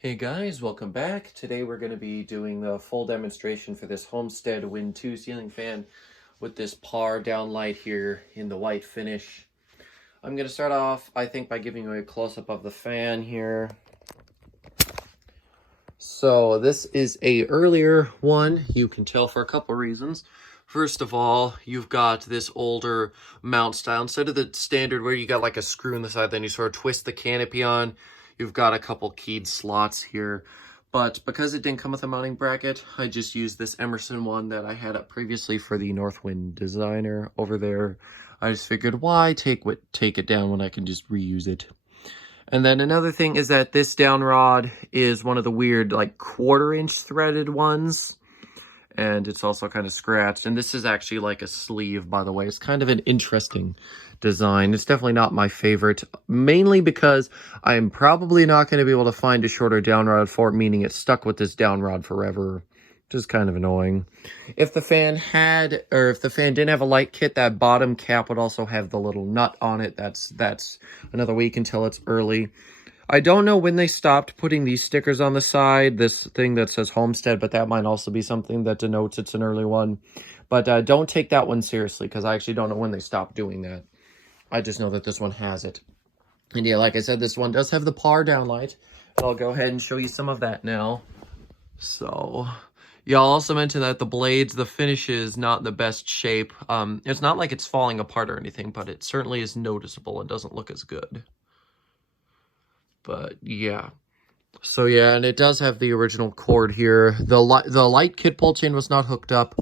Hey guys, welcome back. Today we're going to be doing the full demonstration for this Homestead Wind 2 ceiling fan with this PAR Downlight here in the white finish. I'm going to start off, I think, by giving you a close-up of the fan here. So this is a earlier one. You can tell for a couple of reasons. First of all, you've got this older mount style. Instead of the standard where you got like a screw in the side, then you sort of twist the canopy on, you've got a couple keyed slots here. But because it didn't come with a mounting bracket, I just used this Emerson one that I had up previously for the Northwind designer over there. I just figured, why take it down when I can just reuse it? And then another thing is that this down rod is one of the weird, like, 1/4-inch threaded ones. And it's also kind of scratched. And this is actually like a sleeve, by the way. It's kind of an interesting design. It's definitely not my favorite, mainly because I'm probably not going to be able to find a shorter down rod for it, meaning it's stuck with this down rod forever. Which is kind of annoying. If the fan didn't have a light kit, that bottom cap would also have the little nut on it. That's another way you can tell it's early. I don't know when they stopped putting these stickers on the side, this thing that says Homestead, but that might also be something that denotes it's an early one. But don't take that one seriously, because I actually don't know when they stopped doing that. I just know that this one has it. And yeah, like I said, this one does have the PAR Downlight. I'll go ahead and show you some of that now. So, yeah, I'll also mention that the blades, the finish is not in the best shape. It's not like it's falling apart or anything, but it certainly is noticeable and doesn't look as good. But yeah, so yeah, and it does have the original cord here. The light kit pull chain was not hooked up,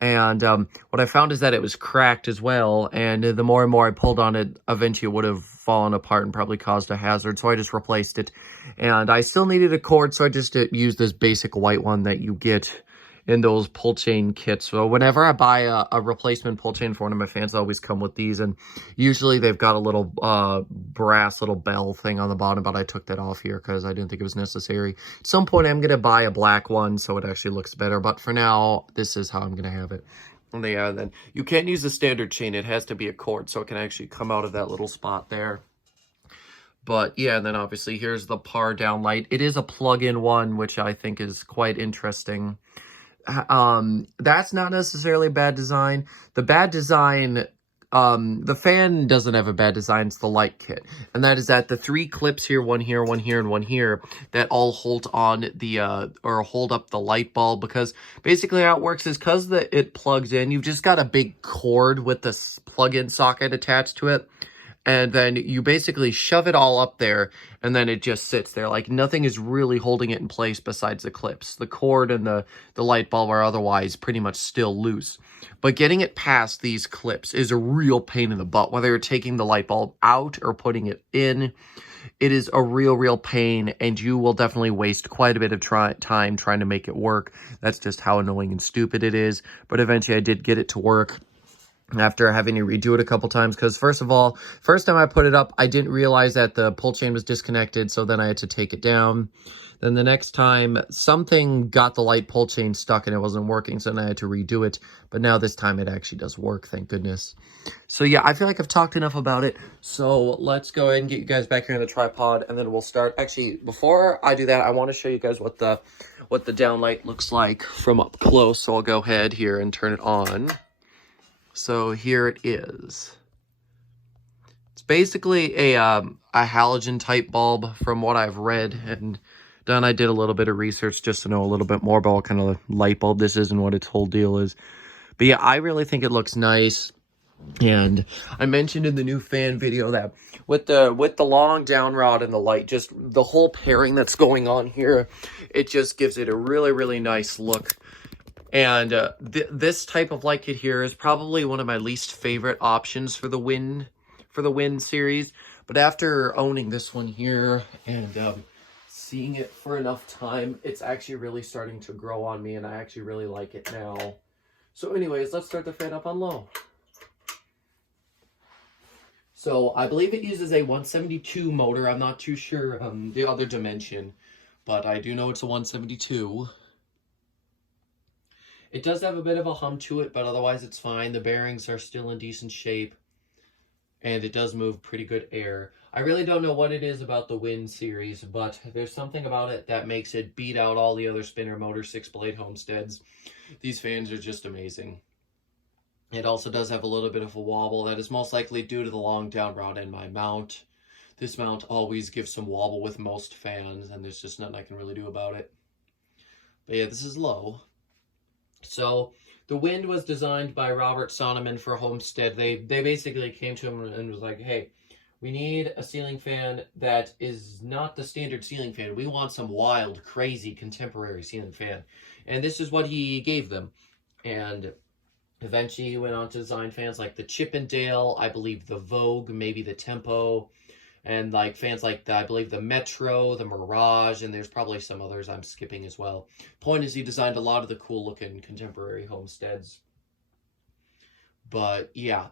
and what I found is that it was cracked as well, and the more and more I pulled on it, eventually it would have fallen apart and probably caused a hazard, so I just replaced it. And I still needed a cord, so I just used this basic white one that you get in those pull chain kits. So whenever I buy a replacement pull chain for one of my fans, I always come with these, and usually they've got a little brass little bell thing on the bottom, but I took that off here because I didn't think it was necessary. At some point I'm going to buy a black one so it actually looks better, but for now this is how I'm going to have it. And then you can't use the standard chain, it has to be a cord, so it can actually come out of that little spot there. But yeah, and then obviously here's the PAR Downlight. It is a plug-in one, which I think is quite interesting. That's not necessarily a bad design. The bad design, the fan doesn't have a bad design, it's the light kit. And that is that the 3 clips here, one here, one here, and one here, that all hold on the, or hold up the light bulb, because basically how it works is because it plugs in, you've just got a big cord with this plug-in socket attached to it. And then you basically shove it all up there, and then it just sits there. Like, nothing is really holding it in place besides the clips. The cord and the light bulb are otherwise pretty much still loose. But getting it past these clips is a real pain in the butt. Whether you're taking the light bulb out or putting it in, it is a real pain, and you will definitely waste quite a bit of time trying to make it work. That's just how annoying and stupid it is. But eventually I did get it to work after having to redo it a couple times, because first time I put it up, I didn't realize that the pull chain was disconnected, so then I had to take it down. Then the next time, something got the light pull chain stuck and it wasn't working, so then I had to redo it. But now this time it actually does work, thank goodness. So yeah, I feel like I've talked enough about it, so let's go ahead and get you guys back here on the tripod, and then we'll start. Actually, before I do that, I want to show you guys what the downlight looks like from up close, so I'll go ahead here and turn it on. So here it is. It's basically a halogen type bulb from what I've read and done. I did a little bit of research just to know a little bit more about what kind of light bulb this is and what its whole deal is. But yeah, I really think it looks nice. And I mentioned in the new fan video that with the long down rod and the light, just the whole pairing that's going on here, it just gives it a really nice look. And this type of light kit here is probably one of my least favorite options for the Wind series. But after owning this one here and seeing it for enough time, it's actually really starting to grow on me, and I actually really like it now. So anyways, let's start the fan up on low. So I believe it uses a 172 motor. I'm not too sure the other dimension, but I do know it's a 172. It does have a bit of a hum to it, but otherwise it's fine. The bearings are still in decent shape. and it does move pretty good air. I really don't know what it is about the Wind series, but there's something about it that makes it beat out all the other spinner motor 6-blade Homesteads. These fans are just amazing. It also does have a little bit of a wobble that is most likely due to the long down rod in my mount. This mount always gives some wobble with most fans, and there's just nothing I can really do about it. But yeah, this is low. So the Wind was designed by Robert Sonneman for Homestead. They basically came to him and was like, hey, we need a ceiling fan that is not the standard ceiling fan. We want some wild, crazy, contemporary ceiling fan. And this is what he gave them. And eventually he went on to design fans like the Chippendale, I believe the Vogue, maybe the Tempo, and like fans like the, I believe the Metro, the Mirage, and there's probably some others I'm skipping as well. Point is, he designed a lot of the cool looking contemporary Homesteads. But yeah,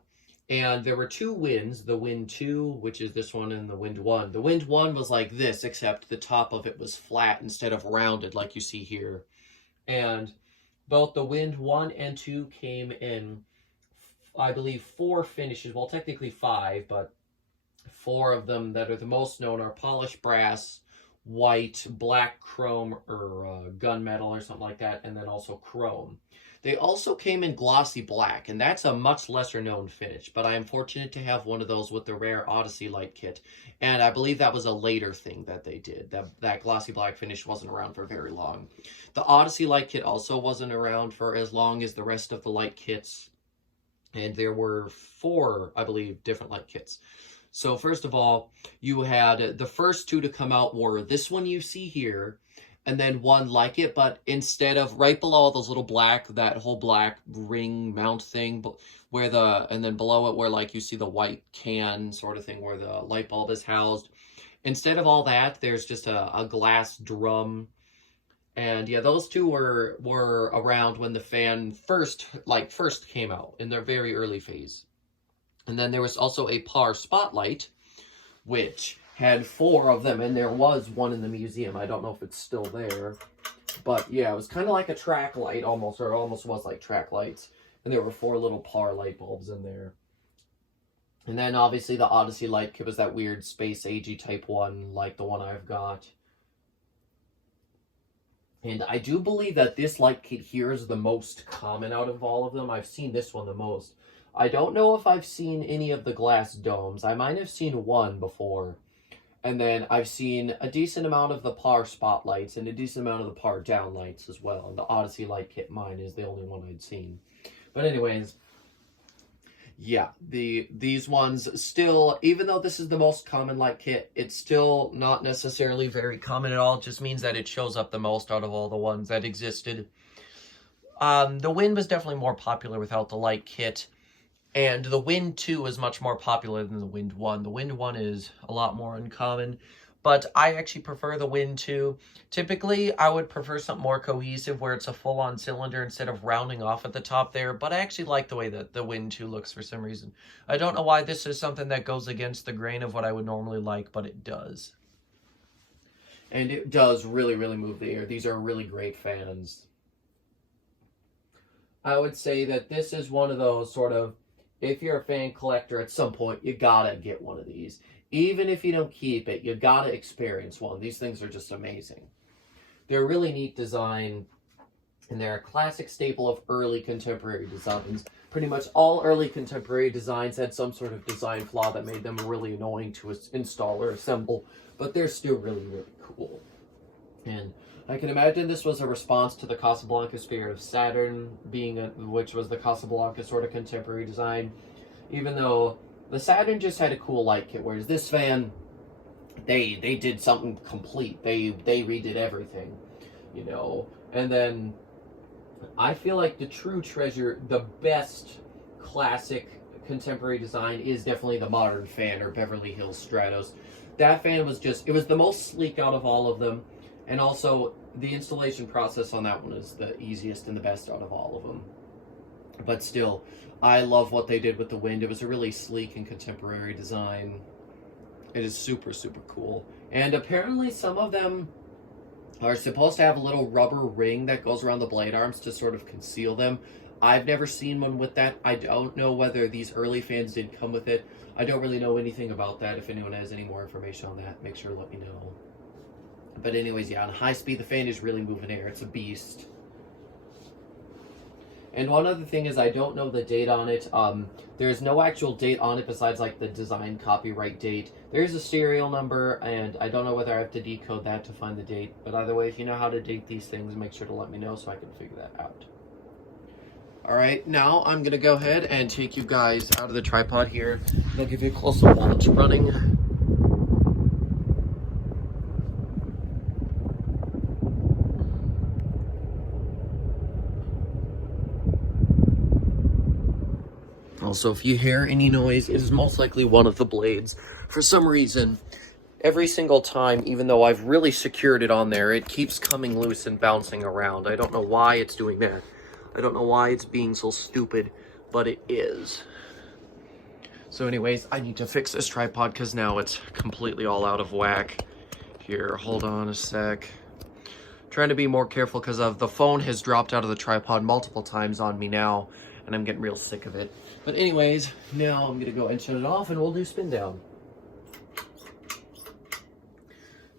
and there were two Winds, the Wind 2, which is this one, and the Wind 1. The Wind 1 was like this, except the top of it was flat instead of rounded like you see here. And both the Wind 1 and 2 came in, I believe, 4 finishes. Well, technically 5, but 4 of them that are the most known are polished brass, white, black chrome, or gunmetal or something like that, and then also chrome. They also came in glossy black, and that's a much lesser known finish, but I am fortunate to have one of those with the rare Odyssey Light kit, and I believe that was a later thing that they did. That glossy black finish wasn't around for very long. The Odyssey Light kit also wasn't around for as long as the rest of the light kits, and there were 4, I believe, different light kits. So first of all, you had the first 2 to come out were this one you see here, and then one like it, but instead of right below those little black, that whole black ring mount thing, where and then below it where like you see the white can sort of thing where the light bulb is housed. Instead of all that, there's just a glass drum. And yeah, those 2 were around when the fan first came out in their very early phase. And then there was also a PAR Spotlight, which had 4 of them, and there was one in the museum. I don't know if it's still there. But yeah, it was kind of like a track light almost, or it almost was like track lights. And there were 4 little PAR light bulbs in there. And then obviously the Odyssey Light kit was that weird space agey type one, like the one I've got. And I do believe that this light kit here is the most common out of all of them. I've seen this one the most. I don't know if I've seen any of the glass domes. I might have seen one before. And then I've seen a decent amount of the PAR Spotlights and a decent amount of the PAR Downlights as well. And the Odyssey Light kit, mine, is the only one I'd seen. But anyways, yeah, these ones still, even though this is the most common light kit, it's still not necessarily very common at all. It just means that it shows up the most out of all the ones that existed. The Wind was definitely more popular without the light kit. And the Wind 2 is much more popular than the Wind 1. The Wind 1 is a lot more uncommon, but I actually prefer the Wind 2. Typically, I would prefer something more cohesive where it's a full-on cylinder instead of rounding off at the top there, but I actually like the way that the Wind 2 looks for some reason. I don't know why this is something that goes against the grain of what I would normally like, but it does. And it does really, really move the air. These are really great fans. I would say that this is one of those sort of, if you're a fan collector, at some point, you gotta get one of these. Even if you don't keep it, you gotta experience one. These things are just amazing. They're a really neat design, and they're a classic staple of early contemporary designs. Pretty much all early contemporary designs had some sort of design flaw that made them really annoying to install or assemble, but they're still really, really cool. And I can imagine this was a response to the Casablanca Spirit of Saturn, which was the Casablanca sort of contemporary design. Even though the Saturn just had a cool light kit, whereas this fan, they did something complete. They redid everything, you know. And then I feel like the true treasure, the best classic contemporary design is definitely the modern fan, or Beverly Hills Stratos. That fan was just, it was the most sleek out of all of them. And also, the installation process on that one is the easiest and the best out of all of them. But still, I love what they did with the Wind. It was a really sleek and contemporary design. It is super, super cool. And apparently some of them are supposed to have a little rubber ring that goes around the blade arms to sort of conceal them. I've never seen one with that. I don't know whether these early fans did come with it. I don't really know anything about that. If anyone has any more information on that, make sure to let me know. But anyways, yeah, on high speed, the fan is really moving air. It's a beast. And one other thing is I don't know the date on it. There's no actual date on it besides like the design copyright date. There's a serial number, and I don't know whether I have to decode that to find the date. But either way, if you know how to date these things, make sure to let me know so I can figure that out. Alright, now I'm going to go ahead and take you guys out of the tripod here. I'll give you a close-up while it's running. Also, if you hear any noise, it is most likely one of the blades. For some reason, every single time, even though I've really secured it on there, it keeps coming loose and bouncing around. I don't know why it's doing that. I don't know why it's being so stupid, but it is. So anyways, I need to fix this tripod because now it's completely all out of whack. Here, hold on a sec. Trying to be more careful because the phone has dropped out of the tripod multiple times on me now, and I'm getting real sick of it. But anyways, now I'm going to go and shut it off and we'll do spin down.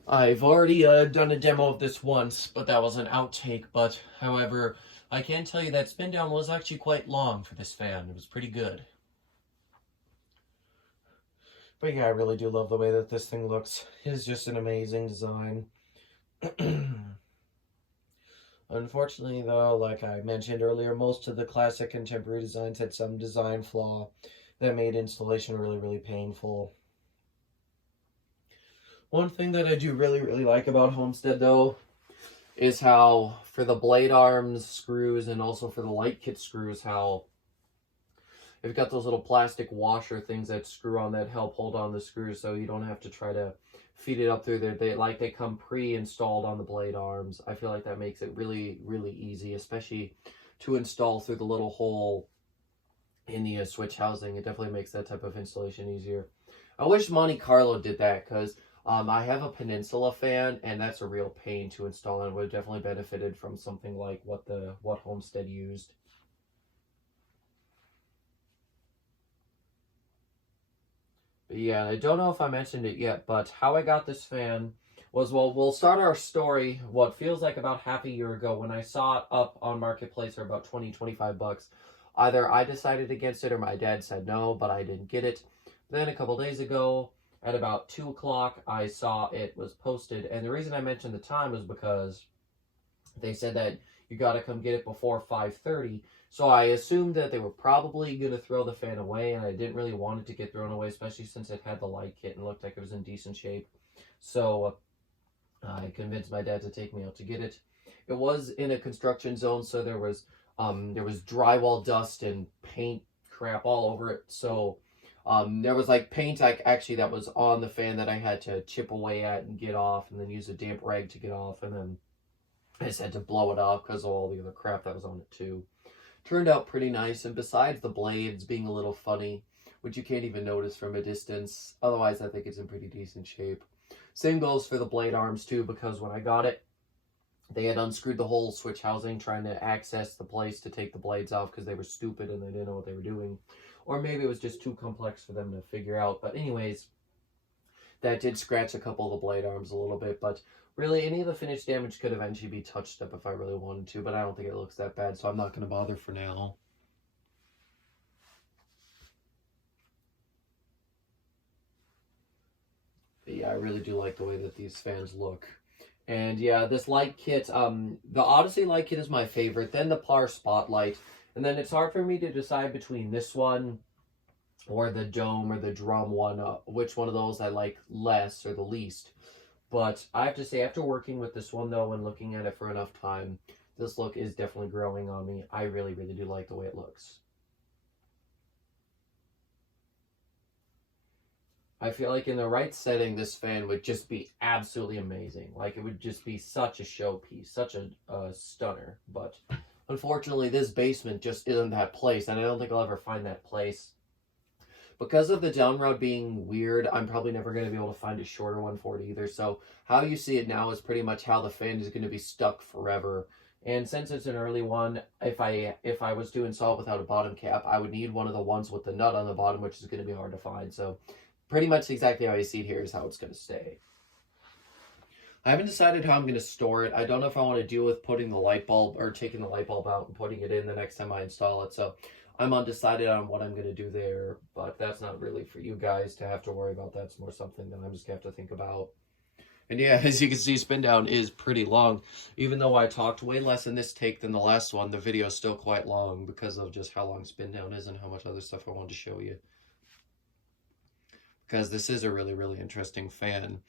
I've already done a demo of this once, but that was an outtake. But however, I can tell you that spin down was actually quite long for this fan. It was pretty good. But yeah, I really do love the way that this thing looks. It is just an amazing design. Unfortunately, though, like I mentioned earlier, most of the classic contemporary designs had some design flaw that made installation really, really painful. One thing that I do really, really like about Homestead, though, is how for the blade arms screws and also for the light kit screws, how they've got those little plastic washer things that screw on that help hold on the screws, so you don't have to try to feed it up through there. They come pre-installed on the blade arms. I feel like that makes it really, really easy, especially to install through the little hole in the switch housing. It definitely makes that type of installation easier. I wish Monte Carlo did that because I have a Peninsula fan, and that's a real pain to install, and would have definitely benefited from something like what Homestead used. But yeah, I don't know if I mentioned it yet, but how I got this fan was, well, we'll start our story what feels like about half a year ago when I saw it up on Marketplace for about 20-25 bucks. Either I decided against it or my dad said no, but I didn't get it. Then a couple days ago, at about 2 o'clock, I saw it was posted, and the reason I mentioned the time was because they said that you got to come get it before 5:30. So I assumed that they were probably going to throw the fan away, and I didn't really want it to get thrown away, especially since it had the light kit and looked like it was in decent shape. So I convinced my dad to take me out to get it. It was in a construction zone, so there was drywall dust and paint crap all over it. So there was like paint actually that was on the fan that I had to chip away at and get off, and then use a damp rag to get off, and then I just had to blow it off because of all the other crap that was on it too. Turned out pretty nice, and besides the blades being a little funny, which you can't even notice from a distance, otherwise I think it's in pretty decent shape. Same goes for the blade arms too, because when I got it, they had unscrewed the whole switch housing trying to access the place to take the blades off because they were stupid and they didn't know what they were doing. Or maybe it was just too complex for them to figure out. But anyways, that did scratch a couple of the blade arms a little bit, but really, any of the finish damage could eventually be touched up if I really wanted to, but I don't think it looks that bad, so I'm not going to bother for now. But yeah, I really do like the way that these fans look. And yeah, this light kit, the Odyssey light kit is my favorite, then the PAR Spotlight, and then it's hard for me to decide between this one or the Dome or the Drum one, which one of those I like less or the least. But I have to say, after working with this one, though, and looking at it for enough time, this look is definitely growing on me. I really, really do like the way it looks. I feel like in the right setting, this fan would just be absolutely amazing. Like, it would just be such a showpiece, such a stunner. But unfortunately, this basement just isn't that place, and I don't think I'll ever find that place. Because of the down rod being weird, I'm probably never going to be able to find a shorter one for it either. So how you see it now is pretty much how the fan is going to be stuck forever. And since it's an early one, if I was to install it without a bottom cap, I would need one of the ones with the nut on the bottom, which is going to be hard to find. So pretty much exactly how you see it here is how it's going to stay. I haven't decided how I'm going to store it. I don't know if I want to deal with putting the light bulb or taking the light bulb out and putting it in the next time I install it. So I'm undecided on what I'm going to do there, but that's not really for you guys to have to worry about. That's more something that I'm just going to have to think about. And yeah, as you can see, spin down is pretty long. Even though I talked way less in this take than the last one, the video is still quite long because of just how long spin down is and how much other stuff I wanted to show you. Because this is a really, really interesting fan.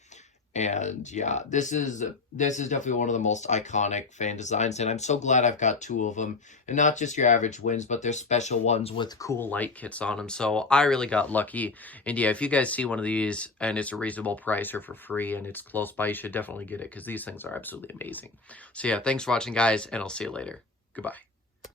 And yeah, this is definitely one of the most iconic fan designs, and I'm so glad I've got two of them, and not just your average Winds, but they're special ones with cool light kits on them. So I really got lucky. And yeah, if you guys see one of these and it's a reasonable price or for free and it's close by, you should definitely get it because these things are absolutely amazing. So yeah, thanks for watching, guys, and I'll see you later. Goodbye.